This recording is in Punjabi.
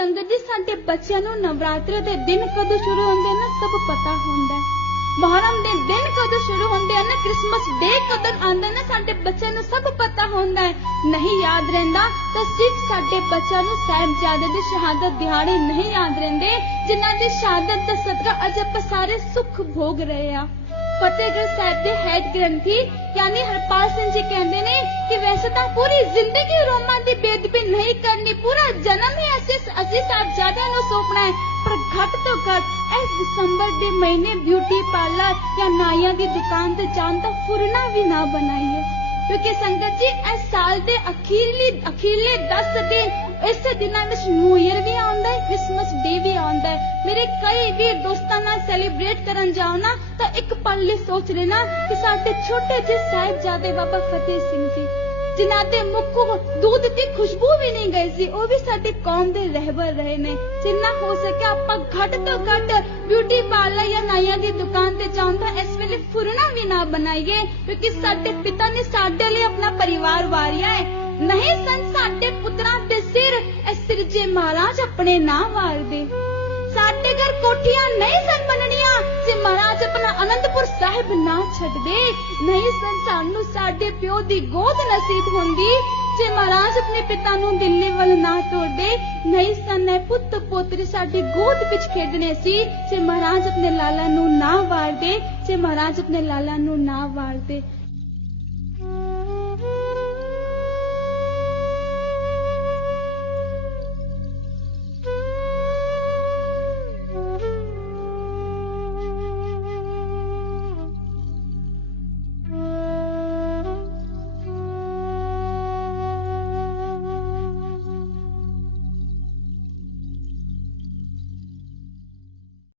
ਸੰਗਤ ਜੀ, ਸਾਡੇ ਬੱਚਿਆਂ ਨੂੰ ਨਵਰਾਤਰੇ ਦੇ ਦਿਨ ਕਦੋਂ ਸ਼ੁਰੂ ਹੁੰਦੇ ਨੇ, ਸਭ ਪਤਾ ਹੁੰਦਾ ਹੈ। ਮੁਹਰਮ ਦੇ ਦਿਨ ਕਦੋਂ ਸ਼ੁਰੂ ਹੁੰਦੇ ਹਨ, ਕ੍ਰਿਸਮਸ ਡੇ ਕਦੋਂ ਆਉਂਦਾ ਨਾ ਸਾਡੇ ਬੱਚਿਆਂ ਨੂੰ ਸਭ ਪਤਾ ਹੁੰਦਾ ਹੈ। ਨਹੀਂ ਯਾਦ ਰਹਿੰਦਾ ਤਾਂ ਸਿਰਫ ਸਾਡੇ ਬੱਚਿਆਂ ਨੂੰ ਸਾਹਿਬਜ਼ਾਦੇ ਦੀ ਸ਼ਹਾਦਤ ਦਿਹਾੜੇ ਨਹੀਂ ਯਾਦ ਰਹਿੰਦੇ, ਜਿਨ੍ਹਾਂ ਦੀ ਸ਼ਹਾਦਤ ਦਾ ਸਦਕਾ ਅੱਜ ਆਪਾਂ ਸਾਰੇ ਸੁੱਖ ਭੋਗ ਰਹੇ ਆ ਫਤਿਹਗੜ੍ਹ ਸਾਹਿਬ ਦੇ ਹੈਡ ਗ੍ਰੰਥੀ ਯਾਨੀ ਹਰਪਾਲ ਸਿੰਘ ਜੀ ਕਹਿੰਦੇ ਨੇ ਕਿ ਵੈਸੇ ਤਾਂ ਪੂਰੀ ਜ਼ਿੰਦਗੀ ਰੋਮਾਂ ਦੀ ਬੇਦਬੀ ਨਹੀਂ ਕਰਨੀ, ਪੂਰਾ ਜਨਮ ਹੀ ਅਸੀਂ ਅਸੀਂ ਸਾਹਿਬਜ਼ਾਦਿਆਂ ਨੂੰ ਸੌਂਪਣਾ ਹੈ। ਪਰ ਘੱਟ ਤੋਂ ਘੱਟ ਇਸ ਦਸੰਬਰ ਦੇ ਮਹੀਨੇ ਬਿਊਟੀ ਪਾਰਲਰ ਜਾਂ ਨਾਈਆਂ ਦੀ ਦੁਕਾਨ ਤੇ ਜਾਣ ਦਾ ਫੁਰਨਾ ਵੀ ਨਾ ਬਣਾਈਏ। ਕਿਉਂਕਿ ਸੰਗਤ ਜੀ, ਇਸ ਸਾਲ ਦੇ ਅਖੀਰਲੀ, ਅਖੀਰਲੇ 10 ਦਿਨ, ਇਸ ਦਿਨਾਂ ਵਿੱਚ ਨਿਊ ਇਅਰ ਵੀ ਆਉਂਦਾ ਹੈ ਕ੍ਰਿਸਮਸ ਡੇ ਹੈ। ਮੇਰੇ ਕਈ ਵੀ ਦੋਸਤਾਂ ਨਾਲ ਸੈਲੀਬ੍ਰੇਟ ਕਰਨ ਜਾਓ ਨਾ, ਤਾਂ ਇੱਕ ਪਲ ਲਈ ਸੋਚ ਲੈਣਾ ਕਿ ਸਾਡੇ ਛੋਟੇ ਜਿਹੇ ਸਾਹਿਬਜ਼ਾਦੇ ਬਾਬਾ ਫਤਿਹ ਸਿੰਘ ਜੀ, ਜਿਨ੍ਹਾਂ ਦੇ ਮੁੱਖੋਂ ਦੁੱਧ ਦੀ ਖੁਸ਼ਬੂ ਵੀ ਨਹੀਂ ਗਈ ਸੀ, ਉਹ ਵੀ ਸਾਡੀ ਕੌਮ ਦੇ ਰਹਿਬਰ ਰਹੇ ਨੇ। ਜਿੰਨਾ ਹੋ ਸਕੇ ਆਪਾਂ ਘੱਟ ਤੋਂ ਘੱਟ ਬਿਊਟੀ ਪਾਰਲਰ ਜਾਂ ਨਾਈਆਂ ਦੀ ਦੁਕਾਨ ਤੇ ਜਾਣ ਇਸ ਵੇਲੇ ਫੁਰਨਾ ਵੀ ਨਾ ਬਣਾਈਏ, ਕਿਉਂਕਿ ਸਾਡੇ ਪਿਤਾ ਨੇ ਸਾਡੇ ਲਈ ਆਪਣਾ ਪਰਿਵਾਰ ਵਾਰਿਆ ਹੈ। ਨਹੀਂ ਸਨ ਸਾਡੇ ਪੁੱਤਰਾਂ ਦੇ ਸਿਰ ਇਹ ਸਿਰ ਜੇ ਮਹਾਰਾਜ ਆਪਣੇ ਨਾਂ ਵਾਰਦੇ। ਸਾਹਿਬ ਨਾ ਛੱਡਦੇ। ਨਹੀਂ ਸਨ ਸਾਨੂੰ ਸਾਡੇ ਪਿਓ ਦੀ ਗੋਦ ਨਸੀਬ ਹੁੰਦੀ। ਜੇ ਮਹਾਰਾਜ ਆਪਣੇ ਪਿਤਾ ਨੂੰ ਦਿੱਲੀ ਵੱਲ ਨਾ ਤੋੜਦੇ ਨਹੀਂ ਸਨ ਇਹ ਪੁੱਤ ਪੋਤਰੀ ਸਾਡੀ ਗੋਦ ਵਿੱਚ ਖੇਡਣੇ ਸੀ। ਜੇ ਮਹਾਰਾਜ ਆਪਣੇ ਲਾਲਾ ਨੂੰ ਨਾ ਵਾਰਦੇ, ਜੇ ਮਹਾਰਾਜ ਆਪਣੇ ਲਾਲਾ ਨੂੰ ਨਾ ਵਾਰਦੇ